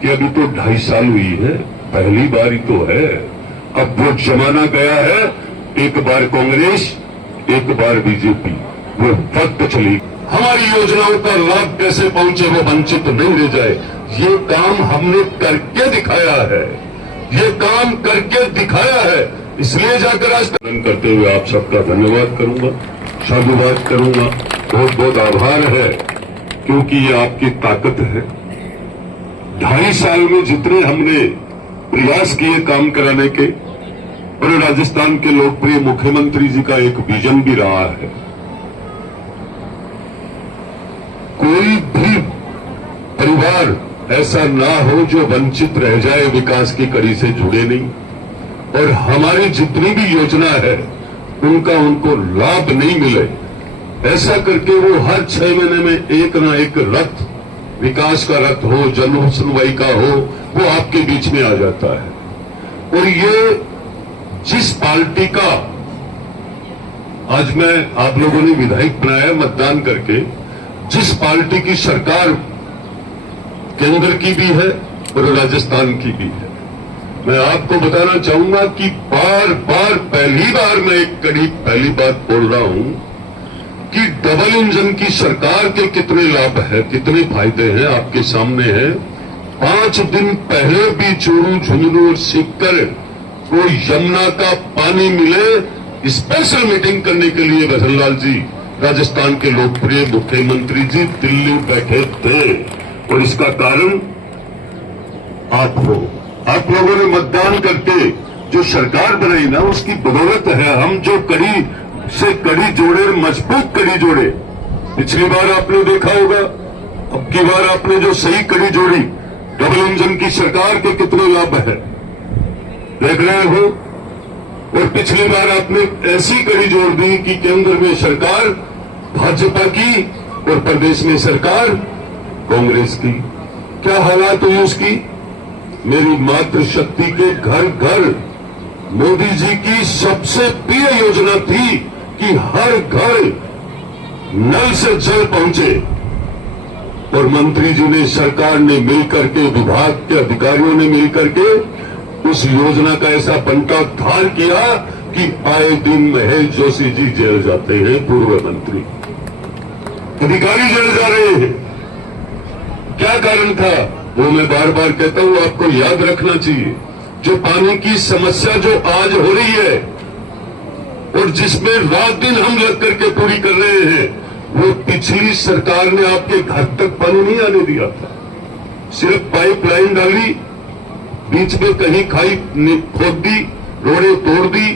कि अभी तो 2.5 साल हुई है, पहली बार ही तो है। अब वो जमाना गया है, एक बार कांग्रेस एक बार बीजेपी, वो वक्त चली। हमारी योजनाओं का लाभ कैसे पहुंचे, वो वंचित नहीं रह जाए, ये काम हमने करके दिखाया है, ये काम करके दिखाया है। इसलिए जाकर आज करते हुए आप सबका धन्यवाद करूंगा, साधुवाद करूंगा, बहुत बहुत आभार है, क्योंकि ये आपकी ताकत है। 2.5 साल में जितने हमने प्रयास किए काम कराने के, और राजस्थान के लोकप्रिय मुख्यमंत्री जी का एक विजन भी रहा है। कोई भी परिवार ऐसा ना हो जो वंचित रह जाए, विकास की कड़ी से जुड़े नहीं, और हमारी जितनी भी योजना है उनका उनको लाभ नहीं मिले, ऐसा करके वो हर 6 महीने में एक ना एक रथ, विकास का रथ हो, जन सुनवाई का हो, वो आपके बीच में आ जाता है। और ये जिस पार्टी का आज मैं आप लोगों ने विधायक बनाया मतदान करके, जिस पार्टी की सरकार केंद्र की भी है और राजस्थान की भी है, मैं आपको बताना चाहूंगा कि बार बार पहली बार मैं एक पहली बात बोल रहा हूं कि डबल इंजन की सरकार के कितने लाभ है, कितने फायदे हैं, आपके सामने है। 5 दिन पहले भी चूरू, झुंझुनू और सीकर को यमुना का पानी मिले, स्पेशल मीटिंग करने के लिए बसनलाल जी, राजस्थान के लोकप्रिय मुख्यमंत्री जी, दिल्ली बैठे थे। और इसका कारण आप हो, आप लोगों ने मतदान करके जो सरकार बनाई ना, उसकी बदौलत है। हम जो कड़ी से कड़ी जोड़े, मजबूत कड़ी जोड़े, पिछली बार आपने देखा होगा, अब की बार आपने जो सही कड़ी जोड़ी, डबल इंजन की सरकार के कितने लाभ है देख रहे हो। और पिछली बार आपने ऐसी कड़ी जोड़ दी कि केंद्र में सरकार भाजपा की और प्रदेश में सरकार कांग्रेस की। क्या हालात हुई उसकी? मेरी मातृशक्ति के घर घर मोदी जी की सबसे प्रिय योजना थी कि हर घर नल से जल पहुंचे, और मंत्री जी ने, सरकार ने मिलकर के, विभाग के अधिकारियों ने मिलकर के उस योजना का ऐसा बंटाधार किया कि आए दिन महेश जोशी जी जेल जाते हैं, पूर्व मंत्री, अधिकारी जेल जा रहे हैं। क्या कारण था वो मैं बार बार कहता हूं, आपको याद रखना चाहिए। जो पानी की समस्या जो आज हो रही है और जिसमें रात दिन हम लग करके पूरी कर रहे हैं, वो पिछली सरकार ने आपके घर तक पानी नहीं आने दिया था। सिर्फ पाइपलाइन डाली, बीच में कहीं खाई खोद दी, रोड़े तोड़ दी,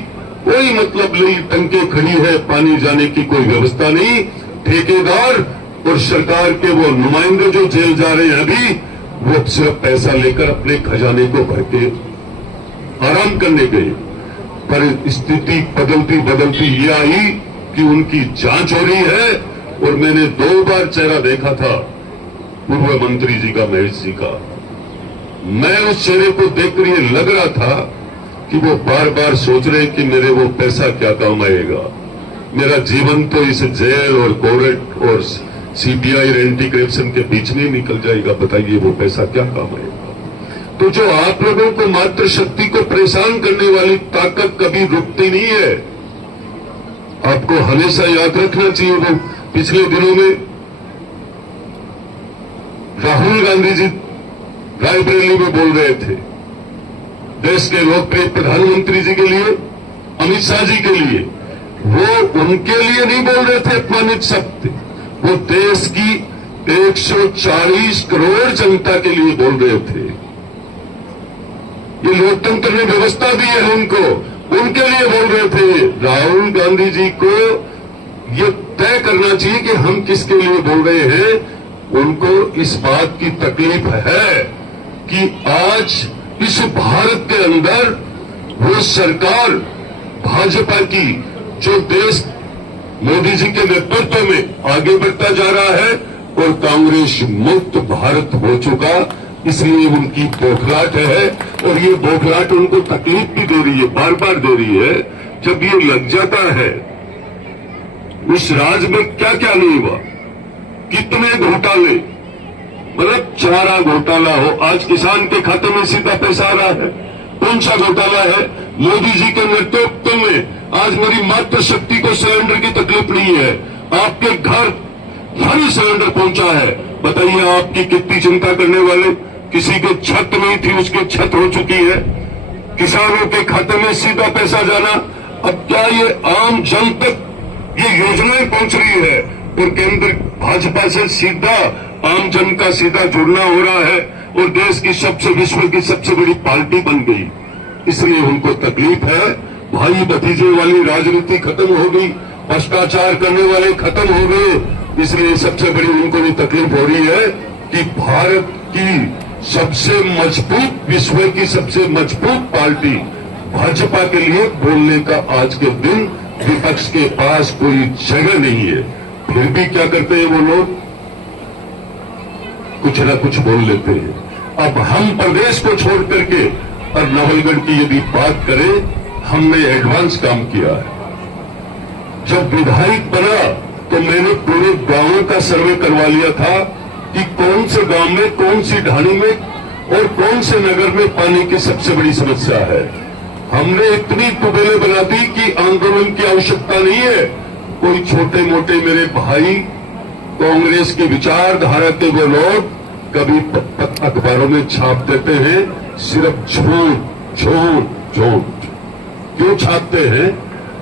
कोई मतलब नहीं, टंके खड़ी है, पानी जाने की कोई व्यवस्था नहीं। ठेकेदार और सरकार के वो नुमाइंदे जो जेल जा रहे हैं अभी, वो सिर्फ पैसा लेकर अपने खजाने को भर के आराम करने गए। पर स्थिति बदलती बदलती ये आई कि उनकी जांच हो रही है। और मैंने 2 बार चेहरा देखा था पूर्व मंत्री जी का, महेश जी का। मैं उस चेहरे को देखकर ये लग रहा था कि वो बार बार सोच रहे कि मेरे वो पैसा क्या काम आएगा, मेरा जीवन तो इस जेल और कोर्ट और सीबीआई एंटी करप्शन के बीच में ही निकल जाएगा, बताइए वो पैसा क्या काम आएगा। तो जो आप लोगों को मातृशक्ति को परेशान करने वाली ताकत कभी रुकती नहीं है, आपको हमेशा याद रखना चाहिए। वो पिछले दिनों में राहुल गांधी जी रायबरेली में बोल रहे थे, देश के लोकप्रिय प्रधानमंत्री जी के लिए, अमित शाह जी के लिए, वो उनके लिए नहीं बोल रहे थे अपमानित शब्द, वो देश की 140 करोड़ जनता के लिए बोल रहे थे। ये लोकतंत्र में व्यवस्था दी है उनको, उनके लिए बोल रहे थे। राहुल गांधी जी को ये तय करना चाहिए कि हम किसके लिए बोल रहे हैं। उनको इस बात की तकलीफ है कि आज इस भारत के अंदर वो सरकार भाजपा की, जो देश मोदी जी के नेतृत्व में आगे बढ़ता जा रहा है, और कांग्रेस मुक्त भारत हो चुका, इसलिए उनकी बौखलाहट है। और ये बौखलाहट उनको तकलीफ भी दे रही है, बार बार दे रही है। जब ये लग जाता है, उस राज में क्या क्या नहीं हुआ, कितने घोटाले, मतलब चारा घोटाला हो, आज किसान के खाते में सीधा पैसा आ रहा है। कौन सा घोटाला है? मोदी जी के नेतृत्व में आज मेरी मातृशक्ति को सिलेंडर की तकलीफ नहीं है, आपके घर फ्री सिलेंडर पहुंचा है। बताइए आपकी कितनी चिंता करने वाले? किसी के छत नहीं थी, उसकी छत हो चुकी है। किसानों के खाते में सीधा पैसा जाना। अब क्या ये आम जन तक ये योजनाएं पहुंच रही है और केंद्र भाजपा से सीधा आम जन का सीधा जुड़ना हो रहा है और देश की विश्व की सबसे बड़ी पार्टी बन गई। इसलिए उनको तकलीफ है। भाई भतीजे वाली राजनीति खत्म हो गई, भ्रष्टाचार करने वाले खत्म हो गए। इसलिए सबसे बड़ी उनको भी तकलीफ हो रही है कि भारत की सबसे मजबूत, विश्व की सबसे मजबूत पार्टी भाजपा के लिए बोलने का आज के दिन विपक्ष के पास कोई जगह नहीं है। फिर भी क्या करते हैं वो लोग? कुछ ना कुछ बोल लेते हैं। अब हम प्रदेश को छोड़ करके और नवलगढ़ की यदि बात करें, हमने एडवांस काम किया है। जब विधायक बना तो मैंने पूरे गांवों का सर्वे करवा लिया था कि कौन से गांव में, कौन सी ढाणी में और कौन से नगर में पानी की सबसे बड़ी समस्या है। हमने इतनी ट्यूबवेलें बना दी कि आंदोलन की आवश्यकता नहीं है। कोई छोटे मोटे मेरे भाई कांग्रेस की विचारधारा के वो लोग कभी अखबारों में छाप देते हैं, सिर्फ झूठ झूठ झूठ। क्यों छापते हैं?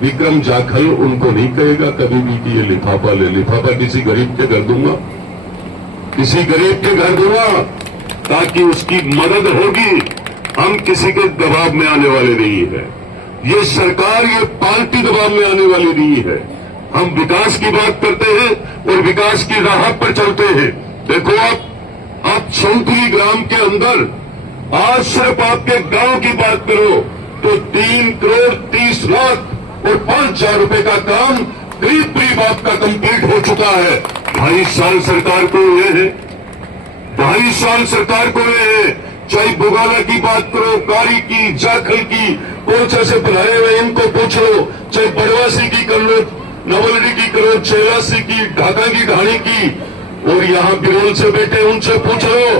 विक्रम जाखल उनको नहीं कहेगा कभी भी कि ये लिफाफा ले, लिफाफा किसी गरीब के घर दूंगा, किसी गरीब के घर दूंगा ताकि उसकी मदद होगी। हम किसी के दबाव में आने वाले नहीं है। ये सरकार, ये पार्टी दबाव में आने वाली नहीं है। हम विकास की बात करते हैं और विकास की राह पर चलते हैं। देखो आप चौधरी ग्राम के अंदर आज सिर्फ आपके गांव की बात करो तो 3 करोड़ 30 लाख और 5,000 रुपए का काम करीब आपका कंप्लीट हो चुका है। 22 साल सरकार को हुए हैं, 22 साल सरकार को हुए हैं। चाहे बुगाला की बात करो, कारी की, जाखल की, पोचा से बुलाए हुए इनको पूछ लो, चाहे बड़वासी की कर लो, नवलडी की करो, चेलासी की, ढाका की ढाणी की, और यहाँ बिरोल से बैठे उनसे पूछ लो,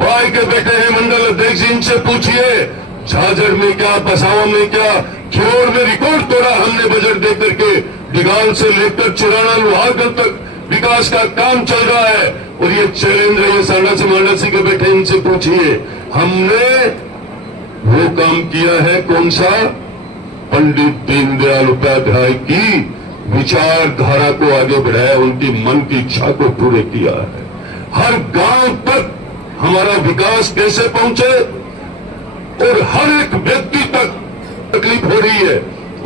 बाय के बैठे हैं मंडल अध्यक्ष, इनसे पूछिए झाझड़ में क्या, बसावा में क्या, खिरोड़ में रिकॉर्ड तोड़ा हमने बजट दे करके। डिगाल से लेकर चिराना लोहारगढ़ तक विकास का काम चल रहा है और ये चैलेंज है। ये सांडासी मांडासी के बैठे इनसे पूछिए, हमने वो काम किया है कौन सा? पंडित दीनदयाल उपाध्याय की विचारधारा को आगे बढ़ाया, उनकी मन की इच्छा को पूरे किया है। हर गांव तक हमारा विकास कैसे पहुंचे और हर एक व्यक्ति तक तकलीफ हो रही है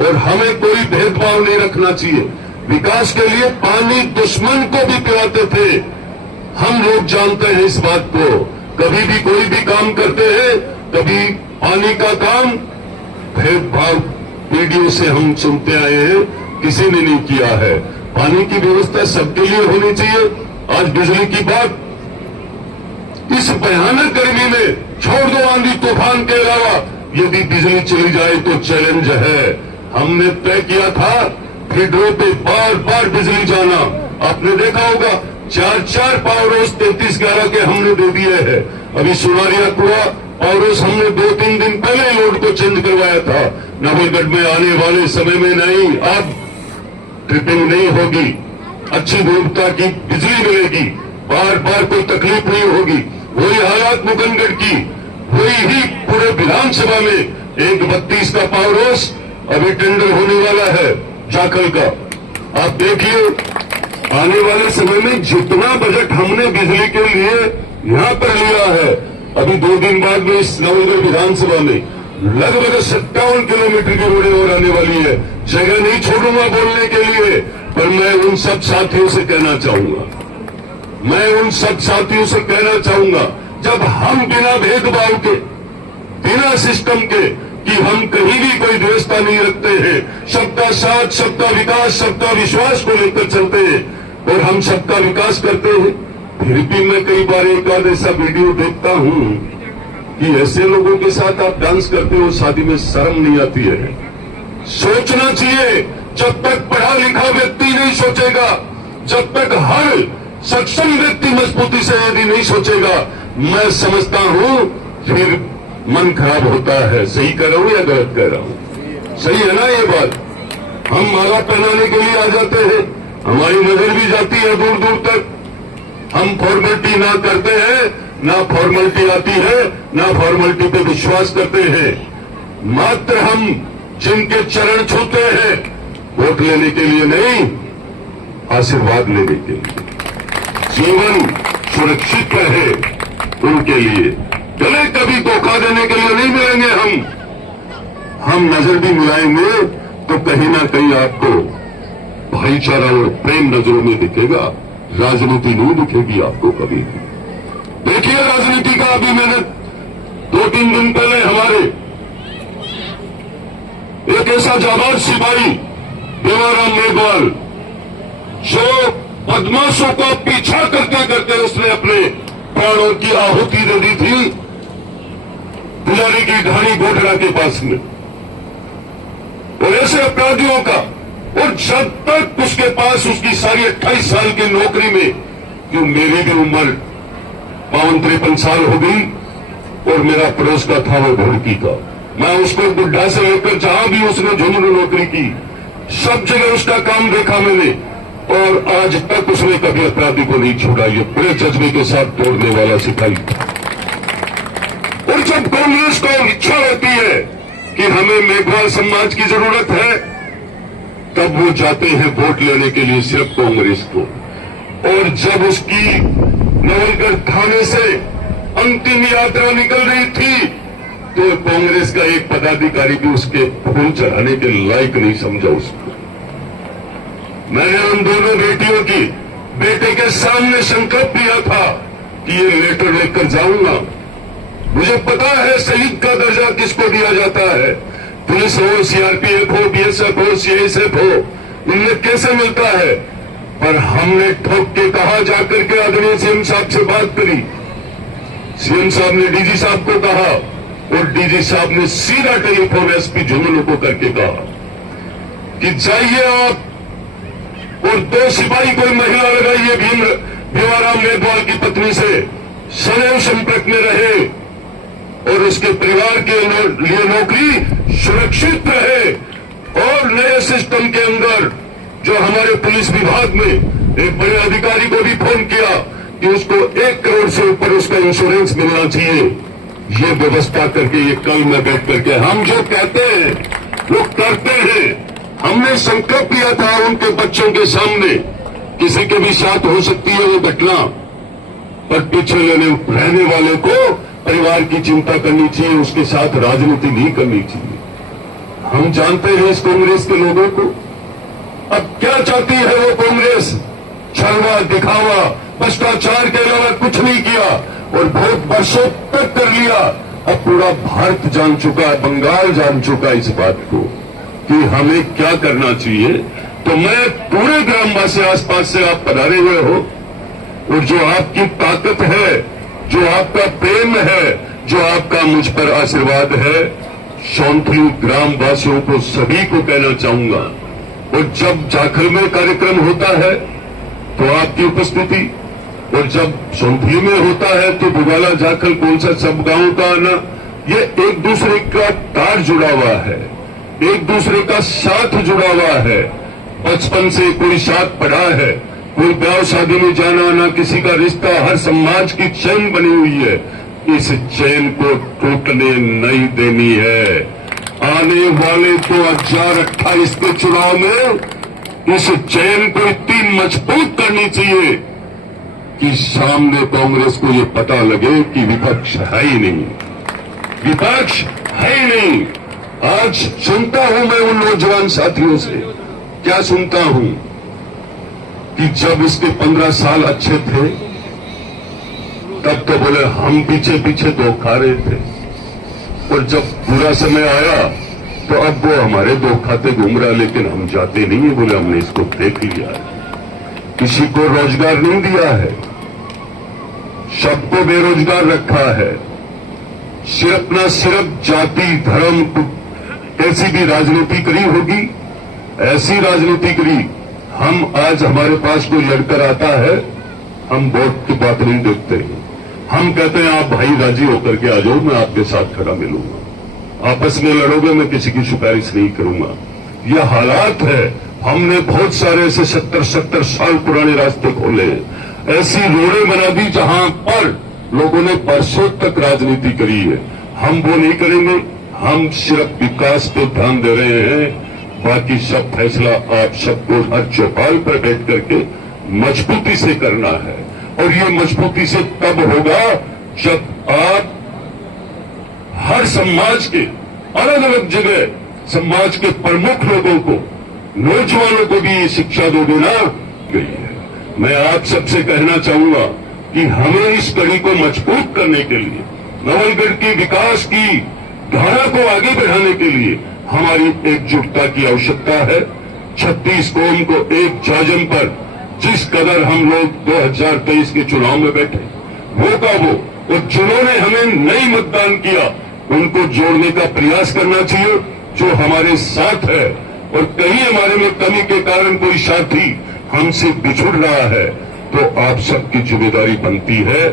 और हमें कोई भेदभाव नहीं रखना चाहिए। विकास के लिए पानी दुश्मन को भी पिलाते थे, हम लोग जानते हैं इस बात को। कभी भी कोई भी काम करते हैं, कभी पानी का काम भेदभाव पीढ़ियों से हम सुनते आए हैं, किसी ने नहीं किया है। पानी की व्यवस्था सबके लिए होनी चाहिए। आज बिजली की बात, इस भयानक गर्मी में छोड़ दो आंधी तूफान के अलावा, यदि बिजली चली जाए तो चैलेंज है। हमने तय किया था फीडरों पे बार बार बिजली जाना। आपने देखा होगा 4 पावर हाउस 3311 के हमने दे दिए हैं। अभी सुनारिया कुआ पावर हाउस हमने 2-3 दिन पहले लोड को चेंज करवाया था। नवलगढ़ में आने वाले समय में नहीं, अब ट्रिपिंग नहीं होगी, अच्छी गुणवत्ता की बिजली मिलेगी, बार बार कोई तकलीफ नहीं होगी। वही हालात मुकनगढ़ की, वही ही पूरे विधानसभा में 132 का पावर हाउस अभी टेंडर होने वाला है जाखल का। आप देखिए आने वाले समय में जितना बजट हमने बिजली के लिए यहां पर लिया है, अभी 2 दिन बाद में इस नवलगढ़ विधानसभा में लगभग 57 किलोमीटर की रोडें और आने वाली है। जगह नहीं छोड़ूंगा बोलने के लिए, पर मैं उन सब साथियों से कहना चाहूंगा, मैं उन सब साथियों से कहना चाहूंगा, जब हम बिना भेदभाव के, बिना सिस्टम के, कि हम कहीं भी कोई व्यवस्था नहीं रखते हैं, सबका साथ, सबका विकास, सबका विश्वास को लेकर चलते हैं और हम सबका विकास करते हैं, फिर भी मैं कई बार एक आध ऐसा वीडियो देखता हूं कि ऐसे लोगों के साथ आप डांस करते हो, शादी में शर्म नहीं आती है। सोचना चाहिए, जब तक पढ़ा लिखा व्यक्ति नहीं सोचेगा, जब तक हर सक्षम व्यक्ति मजबूती से यदि नहीं सोचेगा, मैं समझता हूं फिर मन खराब होता है। सही कह रहा हूं या गलत कह रहा हूं? सही है ना ये बात? हम माला पहनाने के लिए आ जाते हैं, हमारी नजर भी जाती है दूर दूर तक। हम फॉर्मेलिटी ना करते हैं, ना फॉर्मेलिटी आती है, ना फॉर्मेलिटी पे विश्वास करते हैं। मात्र हम जिनके चरण छूते हैं वोट लेने के लिए नहीं, आशीर्वाद लेने के लिए, जीवन सुरक्षित रहे उनके लिए। गले कभी धोखा देने के लिए नहीं मिलेंगे। हम नजर भी मिलाएंगे तो कहीं ना कहीं आपको भाईचारा और प्रेम नजरों में दिखेगा, राजनीति नहीं दिखेगी आपको कभी। देखिए राजनीति का अभी मैंने 2-3 दिन पहले हमारे एक ऐसा जाबाज सिपाही देवाराम मेघवाल, जो बदमाशों का पीछा करते करते उसने अपने प्राणों की आहुति दे दी थी पुजारी की ढाणी गोधरा के पास में। और ऐसे अपराधियों का, और जब तक उसके पास उसकी सारी 28 साल की नौकरी में, क्यों मेरी भी उम्र 52-53 साल हो गई और मेरा पड़ोस का था वो ढोलकी का, मैं उसको बुढ़ा से लेकर जहां भी उसने झुंझुनू नौकरी की, सब जगह उसका काम देखा मैंने, और आज तक उसने कभी अपराधी को नहीं छोड़ा। ये बड़े जज्बे के साथ तोड़ने वाला सिपाही था। और जब कांग्रेस को इच्छा होती है कि हमें मेघवाल समाज की जरूरत है, तब वो जाते हैं वोट लेने के लिए सिर्फ कांग्रेस को। और जब उसकी नवलगढ़ थाने से अंतिम यात्रा निकल रही थी, तो कांग्रेस का एक पदाधिकारी भी उसके फूल चढ़ाने के लायक नहीं समझा उसको। मैंने उन दोनों बेटे के सामने संकल्प लिया था कि ये लेटर लेकर जाऊंगा। मुझे पता है शहीद का दर्जा किसको दिया जाता है, पुलिस हो, सीआरपीएफ हो, बीएसएफ हो, सीआईएसएफ हो, इनमें कैसे मिलता है। पर हमने ठोक के कहा, जाकर के आदरणीय सीएम साहब से बात करी, सीएम साहब ने डीजी साहब को कहा, और डीजी साहब ने सीधा टेलीफोन एसपी झुंझुनू को करके कहा कि जाइए आप और 2 सिपाही कोई महिला लगाइए, देवाराम मेघवाल की पत्नी से सदैव संपर्क में रहे और उसके परिवार के लिए नौकरी सुरक्षित रहे। और नए सिस्टम के अंदर जो हमारे पुलिस विभाग में एक बड़े अधिकारी को भी फोन किया कि उसको 1 करोड़ से ऊपर उसका इंश्योरेंस मिलना चाहिए, ये व्यवस्था करके ये कल में बैठ करके हम जो कहते हैं वो करते हैं। हमने संकल्प लिया था उनके बच्चों के सामने, किसी के भी साथ हो सकती है वो घटना, पर पीछे रहने वाले को परिवार की चिंता करनी चाहिए, उसके साथ राजनीति नहीं करनी चाहिए। हम जानते हैं इस कांग्रेस के लोगों को। अब क्या चाहती है वो कांग्रेस? छलवा, दिखावा, भ्रष्टाचार के अलावा कुछ नहीं किया और बहुत वर्षों तक कर लिया। अब पूरा भारत जान चुका है, बंगाल जान चुका है इस बात को कि हमें क्या करना चाहिए। तो मैं पूरे ग्रामवासी आसपास से आप पधारे हुए हो, और जो आपकी ताकत है, जो आपका प्रेम है, जो आपका मुझ पर आशीर्वाद है, सौंथली ग्रामवासियों को सभी को कहना चाहूंगा। और जब जाखल में कार्यक्रम होता है तो आपकी उपस्थिति, और जब सौंथली में होता है तो बुगाला, जाखल, कौन सा सब गांवों का आना, ये एक दूसरे का तार जुड़ा हुआ है, एक दूसरे का साथ जुड़ा हुआ है। बचपन से कोई साथ पढ़ा है, कोई ब्याह शादी में जाना आना, किसी का रिश्ता, हर समाज की चैन बनी हुई है। इस चैन को टूटने नहीं देनी है। आने वाले 2028 के चुनाव में इस चैन को इतनी मजबूत करनी चाहिए कि सामने कांग्रेस को ये पता लगे कि विपक्ष है ही नहीं, विपक्ष है ही नहीं। आज सुनता हूं मैं उन नौजवान साथियों से, क्या सुनता हूं कि जब इसके 15 साल अच्छे थे तब तो बोले हम पीछे पीछे दो खा रहे थे, और जब बुरा समय आया तो अब वो हमारे दो खाते घूम रहा, लेकिन हम जाते नहीं है, बोले हमने इसको देख लिया है। किसी को रोजगार नहीं दिया है, सबको बेरोजगार रखा है। सिर्फ ना सिर्फ जाति धर्म ऐसी भी राजनीति करी होगी, ऐसी राजनीति करी। हम आज हमारे पास कोई लड़कर आता है हम वोट की बात नहीं देखते हैं। हम कहते हैं आप भाई राजी होकर के आ जाओ, मैं आपके साथ खड़ा मिलूंगा। आपस में लड़ोगे, मैं किसी की सिफारिश नहीं करूंगा। यह हालात है। हमने बहुत सारे ऐसे 70 साल पुराने रास्ते खोले, ऐसी रोडें बना दी जहां पर लोगों ने बरसों तक राजनीति करी है। हम वो नहीं करेंगे। हम सिर्फ विकास पे ध्यान दे रहे हैं। बाकी सब फैसला आप सबको हर चौपाल पर बैठ करके मजबूती से करना है। और ये मजबूती से तब होगा जब आप हर समाज के अलग अलग जगह समाज के प्रमुख लोगों को, नौजवानों को भी शिक्षा दोगे ना। गई है। मैं आप सबसे कहना चाहूंगा कि हमें इस कड़ी को मजबूत करने के लिए, नवलगढ़ की विकास की धारा को आगे बढ़ाने के लिए हमारी एकजुटता की आवश्यकता है। 36 कौम को एक जाजम पर जिस कदर हम लोग 2023 के चुनाव में बैठे, वो का वो, और जिन्होंने हमें नहीं मतदान किया, उनको जोड़ने का प्रयास करना चाहिए जो हमारे साथ है। और कहीं हमारे में कमी के कारण कोई साथी हमसे बिछुड़ रहा है, तो आप सबकी जिम्मेदारी बनती है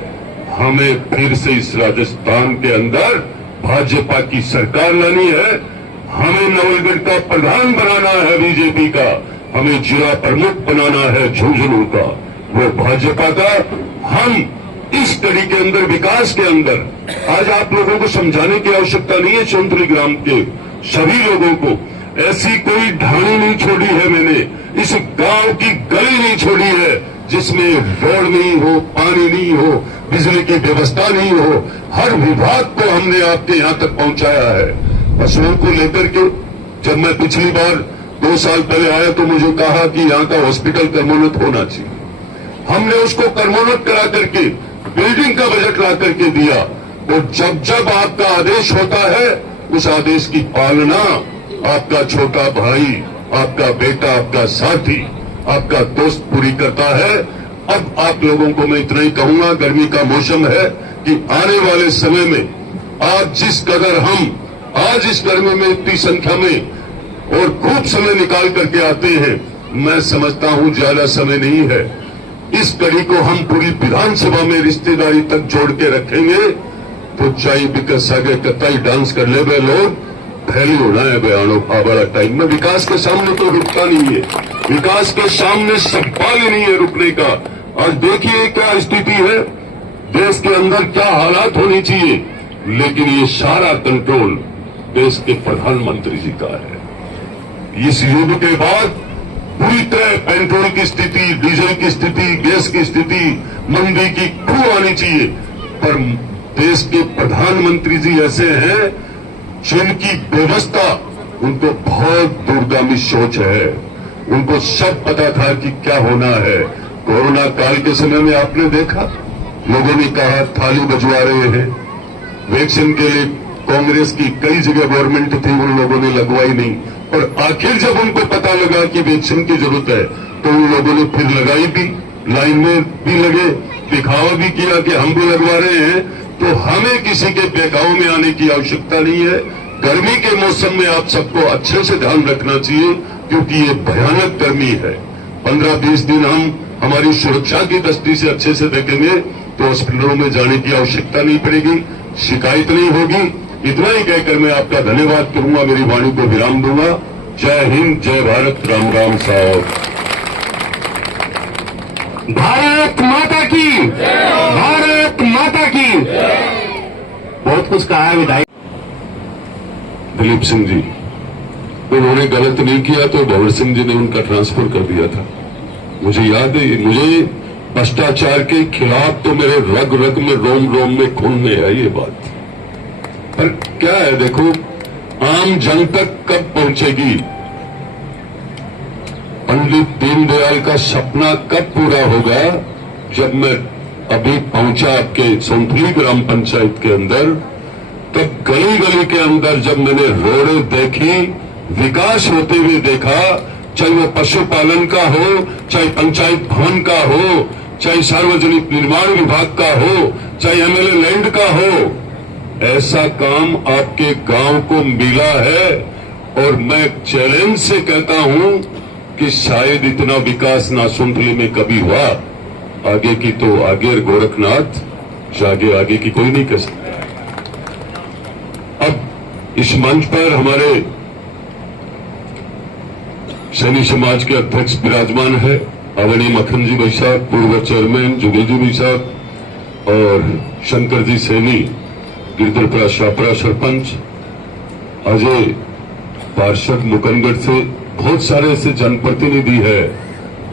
हमें फिर से इस राजस्थान के अंदर भाजपा की सरकार लानी है। हमें नवलगढ़ का प्रधान बनाना है बीजेपी का, हमें जिला प्रमुख बनाना है झुंझुनू का, वो भाजपा का। हम इस कड़ी के अंदर, विकास के अंदर आज आप लोगों को समझाने की आवश्यकता नहीं है। चौंतली ग्राम के सभी लोगों को ऐसी कोई ढाणी नहीं छोड़ी है मैंने, इस गांव की गली नहीं छोड़ी है जिसमें रोड नहीं हो, पानी नहीं हो, बिजली की व्यवस्था नहीं हो। हर विभाग को हमने आपके यहां तक पहुंचाया है। पशुओं को लेकर के जब मैं पिछली बार 2 साल पहले आया तो मुझे कहा कि यहां का हॉस्पिटल कर्मोन्नत होना चाहिए। हमने उसको कर्मोन्नत करा करके बिल्डिंग का बजट ला करके दिया। और जब जब आपका आदेश होता है, उस आदेश की पालना आपका छोटा भाई, आपका बेटा, आपका साथी, आपका दोस्त पूरी करता है। अब आप लोगों को मैं इतना ही कहूंगा, गर्मी का मौसम है, कि आने वाले समय में आप जिस कदर हम आज इस गर्मी में इतनी संख्या में और खूब समय निकाल करके आते हैं, मैं समझता हूं ज्यादा समय नहीं है। इस कड़ी को हम पूरी विधानसभा में रिश्तेदारी तक जोड़ के रखेंगे तो चाहे विकास आगे कतई डांस कर ले वे लोग फैली होना है बयानों बड़ा टाइम में। विकास के सामने तो रुकता नहीं है, विकास के सामने सवाल ही नहीं है रुकने का। आज देखिए क्या स्थिति है देश के अंदर, क्या हालात होनी चाहिए, लेकिन ये सारा कंट्रोल देश के प्रधानमंत्री जी का है। इस युद्ध के बाद पूरी तरह पेट्रोल की स्थिति, डीजल की स्थिति, गैस की स्थिति, मंदी की खूब आनी चाहिए। पर देश के प्रधानमंत्री जी ऐसे हैं जिनकी व्यवस्था, उनको बहुत दूरगामी सोच है। उनको सब पता था कि क्या होना है। कोरोना काल के समय में आपने देखा, लोगों ने कहा थाली बजवा रहे हैं। वैक्सीन के लिए कांग्रेस की कई जगह गवर्नमेंट थी, उन लोगों ने लगवाई नहीं। और आखिर जब उनको पता लगा कि वैक्सीन की जरूरत है, तो उन लोगों ने फिर लगाई भी, लाइन में भी लगे, दिखावा भी किया कि हम भी लगवा रहे हैं। तो हमें किसी के बहकाव में आने की आवश्यकता नहीं है। गर्मी के मौसम में आप सबको अच्छे से ध्यान रखना चाहिए, क्योंकि ये भयानक गर्मी है। 15-20 दिन हम हमारी सुरक्षा की दृष्टि से अच्छे से देखेंगे तो हॉस्पिटलों में जाने की आवश्यकता नहीं पड़ेगी, शिकायत नहीं होगी। इतना ही कहकर मैं आपका धन्यवाद करूंगा, मेरी वाणी को विराम दूंगा। जय हिंद, जय भारत, राम राम साहब। भारत माता की, भारत माता की। बहुत कुछ कहा है विधायक दिलीप सिंह जी, उन्होंने गलत नहीं किया तो भंवर सिंह जी ने उनका ट्रांसफर कर दिया था। मुझे याद है, मुझे भ्रष्टाचार के खिलाफ तो मेरे रग रग में, रोम रोम में, खून में है ये बात। पर क्या है, देखो आम जन तक कब पहुंचेगी, पंडित दीनदयाल का सपना कब पूरा होगा। जब मैं अभी पहुंचा आपके चौंतली ग्राम पंचायत के अंदर, तब गली गली के अंदर जब मैंने रोडें देखी, विकास होते हुए देखा, चाहे वो पशुपालन का हो, चाहे पंचायत भवन का हो, चाहे सार्वजनिक निर्माण विभाग का हो, चाहे एमएलए लैंड का हो, ऐसा काम आपके गांव को मिला है। और मैं चैलेंज से कहता हूं कि शायद इतना विकास ना चौंतली में कभी हुआ। आगे की तो आगे गोरखनाथ, जागे आगे की कोई नहीं कह सकता। अब इस मंच पर हमारे सैनी समाज के अध्यक्ष विराजमान है, आदरणीय मक्खन जी भाई साहब, पूर्व चेयरमैन जुगल जी भाई साहब, और शंकर जी सैनी, गिरधरपुरा शाहपुरा सरपंच, अजय पार्षद मुकनगढ़ से, बहुत सारे ऐसे जनप्रतिनिधि है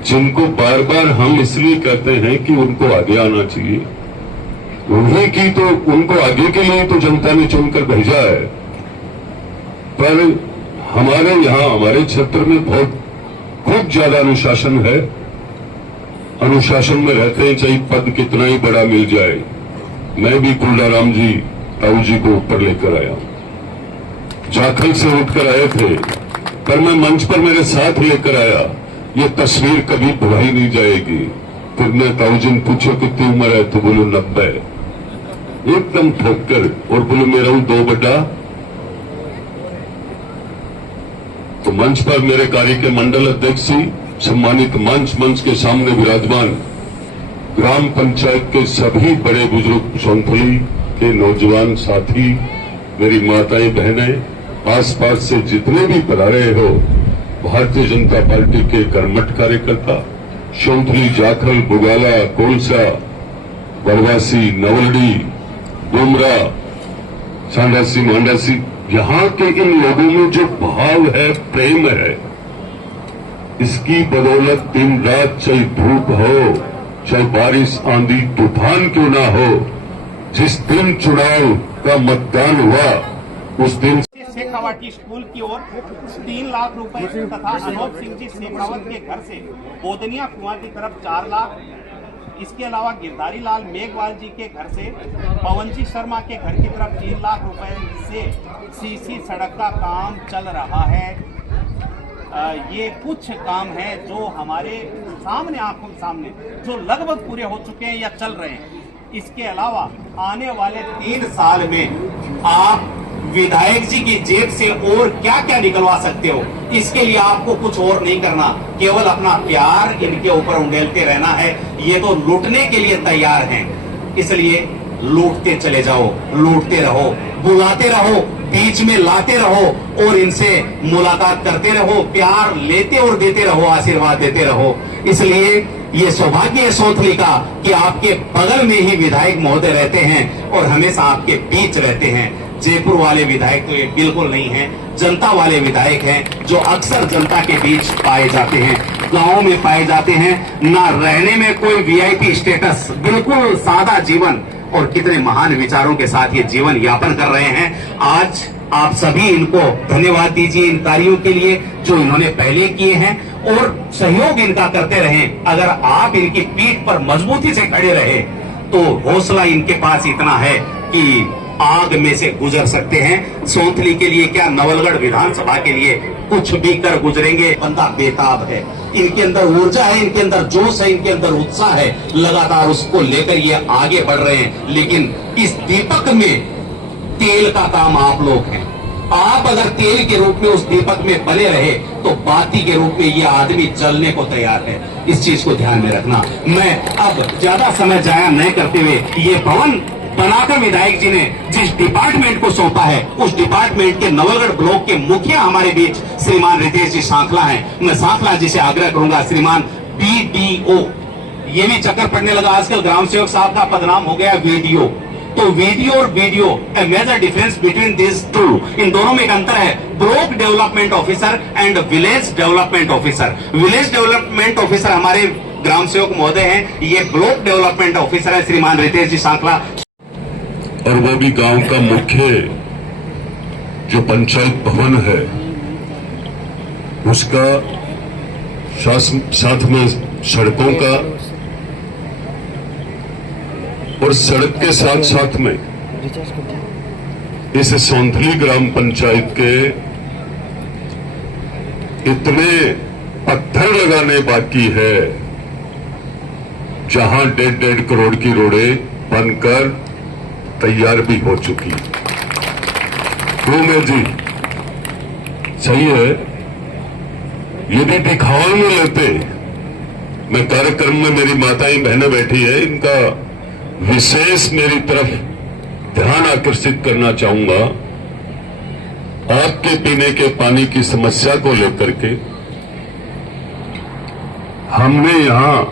जिनको बार बार हम इसलिए कहते हैं कि उनको आगे आना चाहिए। उन्हीं की तो, उनको आगे के लिए तो जनता ने चुनकर भेजा है, पर हमारे यहाँ हमारे क्षेत्र में खूब ज्यादा अनुशासन है। अनुशासन में रहते हैं, चाहे पद कितना ही बड़ा मिल जाए। मैं भी कुंडाराम जी ताऊ जी को ऊपर लेकर आया, जाखल से उठकर आए थे, पर मैं मंच पर मेरे साथ लेकर आया। ये तस्वीर कभी भुलाई नहीं जाएगी। फिर मैं ताऊ जी ने पूछा कितनी उम्र है, तो बोलो 90। एकदम ठोकर, और बोलो मेरा हूं 2 बटा। तो मंच पर मेरे कार्य के मंडल अध्यक्ष जी, सम्मानित मंच के सामने विराजमान ग्राम पंचायत के सभी बड़े बुजुर्ग, सोनथली के नौजवान साथी, मेरी माताएं बहनें, आसपास से जितने भी पधारे हो, भारतीय जनता पार्टी के कर्मठ कार्यकर्ता, सोनथली, जाखल, बुगाला, कोलसा, बरवासी, नवलड़ी, डोमरा, सांडासी, मांडासी, यहाँ के इन लोगों में जो भाव है, प्रेम है, इसकी बदौलत दिन रात चाहे धूप हो, चाहे बारिश आंधी तूफान क्यों ना हो, जिस दिन चुनाव का मतदान हुआ उस दिन शेखावाटी स्कूल की ओर 3 लाख रुपए तथा अनोप सिंह जी शेखावत के घर से बोदनिया कुआं की तरफ 4 लाख, इसके अलावा गिरधारी लाल मेघवाल जी के घर से पवन जी शर्मा के घर की तरफ 3 लाख रुपए से सीसी सड़क का काम चल रहा है। ये कुछ काम है जो हमारे सामने, आंखों के सामने, जो लगभग पूरे हो चुके हैं या चल रहे हैं। इसके अलावा आने वाले 3 साल में आप विधायक जी की जेब से और क्या क्या निकलवा सकते हो, इसके लिए आपको कुछ और नहीं करना, केवल अपना प्यार इनके ऊपर उंडेलते रहना है। ये तो लूटने के लिए तैयार हैं, इसलिए लूटते चले जाओ, लूटते रहो, बुलाते रहो, बीच में लाते रहो और इनसे मुलाकात करते रहो, प्यार लेते और देते रहो, आशीर्वाद देते रहो। इसलिए ये सौभाग्य है सोथली का कि आपके बगल में ही विधायक महोदय रहते हैं और हमेशा आपके बीच रहते हैं। जयपुर वाले विधायक तो ये बिल्कुल नहीं है, जनता वाले विधायक हैं जो अक्सर जनता के बीच पाए जाते हैं, गांवों में पाए जाते हैं। ना रहने में कोई वीआईपी स्टेटस, बिल्कुल सादा जीवन, और कितने महान विचारों के साथ ये जीवन यापन कर रहे हैं। आज आप सभी इनको धन्यवाद दीजिए इन कार्यों के लिए जो इन्होंने पहले किए हैं, और सहयोग इनका करते रहें। अगर आप इनकी पीठ पर मजबूती से खड़े रहे तो हौसला इनके पास इतना है कि आग में से गुजर सकते हैं। सोथली के लिए क्या, नवलगढ़ विधानसभा के लिए कुछ भी कर गुजरेंगे। बंदा बेताब है, इनके अंदर ऊर्जा है, इनके अंदर जोश है, इनके अंदर उत्साह है, लगातार उसको लेकर ये आगे बढ़ रहे हैं। लेकिन इस दीपक में तेल का काम आप लोग हैं। आप अगर तेल के रूप में उस दीपक में बने रहे तो बाती के रूप में ये आदमी जलने को तैयार है। इस चीज को ध्यान में रखना। मैं अब ज्यादा समय जाया न करते हुए, ये भवन बनाकर विधायक जी ने जिस डिपार्टमेंट को सौंपा है, उस डिपार्टमेंट के नवलगढ़ ब्लॉक के मुखिया हमारे बीच श्रीमान रितेश जी सांखला हैं। मैं सांखला जी से आग्रह करूंगा, श्रीमान BDO, ये भी चक्कर पड़ने लगा आजकल, ग्राम सेवक साहब का पदनाम हो गया VDO। तो वीडियो और VDO, a major difference between this two, इन दोनों में एक अंतर है, block development officer and village development officer. Village development officer हमारे ग्राम सेवक महोदय हैं, ये ब्लॉक डेवलपमेंट ऑफिसर है श्रीमान रितेश जी सांखला। और वो भी गांव का मुख्य जो पंचायत भवन है उसका साथ में सड़कों का, और सड़क के साथ साथ में इस सोंथली ग्राम पंचायत के इतने पत्थर लगाने बाकी है जहां 1.5 करोड़ की रोडें बनकर तैयार भी हो चुकी। तो मैं जी सही है, यदि दिखावा में लेते मैं कार्यक्रम में मेरी माताएं बहनें बैठी है, इनका विशेष मेरी तरफ ध्यान आकर्षित करना चाहूंगा। आपके पीने के पानी की समस्या को लेकर के हमने यहां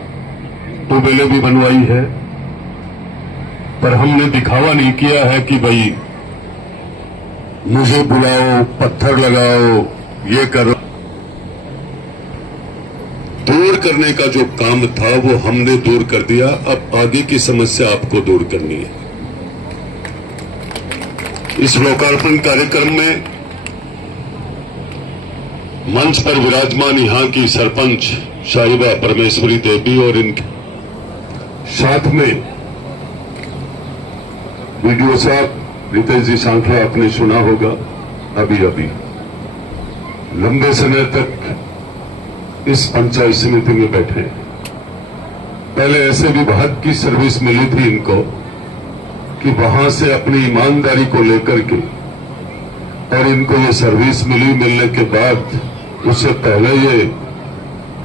ट्यूबवेलें भी बनवाई है, पर हमने दिखावा नहीं किया है कि भाई मुझे बुलाओ, पत्थर लगाओ, ये करो। दूर करने का जो काम था वो हमने दूर कर दिया। अब आगे की समस्या आपको दूर करनी है। इस लोकार्पण कार्यक्रम में मंच पर विराजमान यहां की सरपंच शाहिबा परमेश्वरी देवी और इनके साथ में वीडियो साहब रितेश जी सांखला आपने सुना होगा, अभी अभी लंबे समय तक इस पंचायत समिति में बैठे। पहले ऐसे विभाग की सर्विस मिली थी इनको कि वहां से अपनी ईमानदारी को लेकर के, और इनको ये सर्विस मिलने के बाद, उससे पहले ये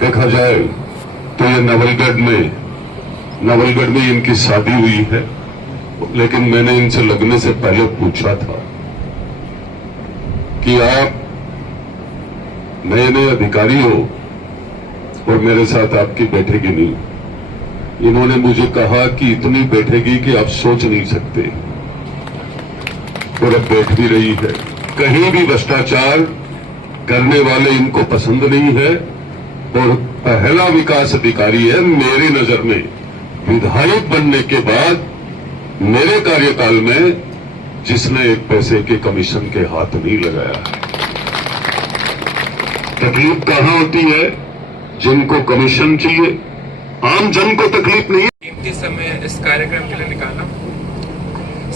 देखा जाए तो ये नवलगढ़ में इनकी शादी हुई है, लेकिन मैंने इनसे लगने से पहले पूछा था कि आप नए नए अधिकारी हो और मेरे साथ आपकी बैठेगी नहीं। इन्होंने मुझे कहा कि इतनी बैठेगी कि आप सोच नहीं सकते, और अब बैठ भी रही है। कहीं भी भ्रष्टाचार करने वाले इनको पसंद नहीं है, और पहला विकास अधिकारी है मेरी नजर में विधायक बनने के बाद मेरे कार्यकाल में जिसने एक पैसे के कमीशन के हाथ नहीं लगाया। तकलीफ कहां होती है? जिनको कमीशन चाहिए, आम जन को तकलीफ नहीं। कीमती समय इस कार्यक्रम के लिए निकाला।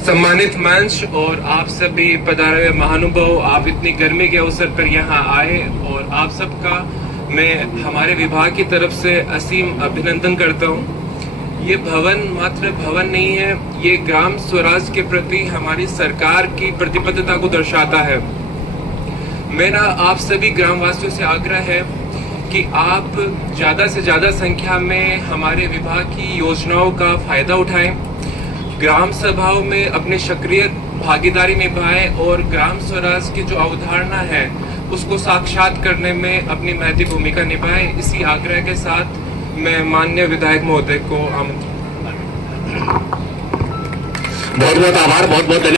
सम्मानित मंच और आप सभी पधारे हुए महानुभाव, आप इतनी गर्मी के अवसर पर यहाँ आए, और आप सबका मैं हमारे विभाग की तरफ से असीम अभिनंदन करता हूँ। ये भवन मात्र भवन नहीं है, ये ग्राम स्वराज के प्रति हमारी सरकार की प्रतिबद्धता को दर्शाता है। मेरा आप सभी ग्रामवासियों से आग्रह है कि आप ज्यादा से ज्यादा संख्या में हमारे विभाग की योजनाओं का फायदा उठाएं, ग्राम सभाओं में अपनी सक्रिय भागीदारी निभाएं, और ग्राम स्वराज की जो अवधारणा है उसको साक्षात करने में अपनी महत्वपूर्ण भूमिका निभाएं। इसी आग्रह के साथ मैं माननीय विधायक महोदय को आमंत्रित। बहुत बहुत आभार, बहुत बहुत धन्यवाद।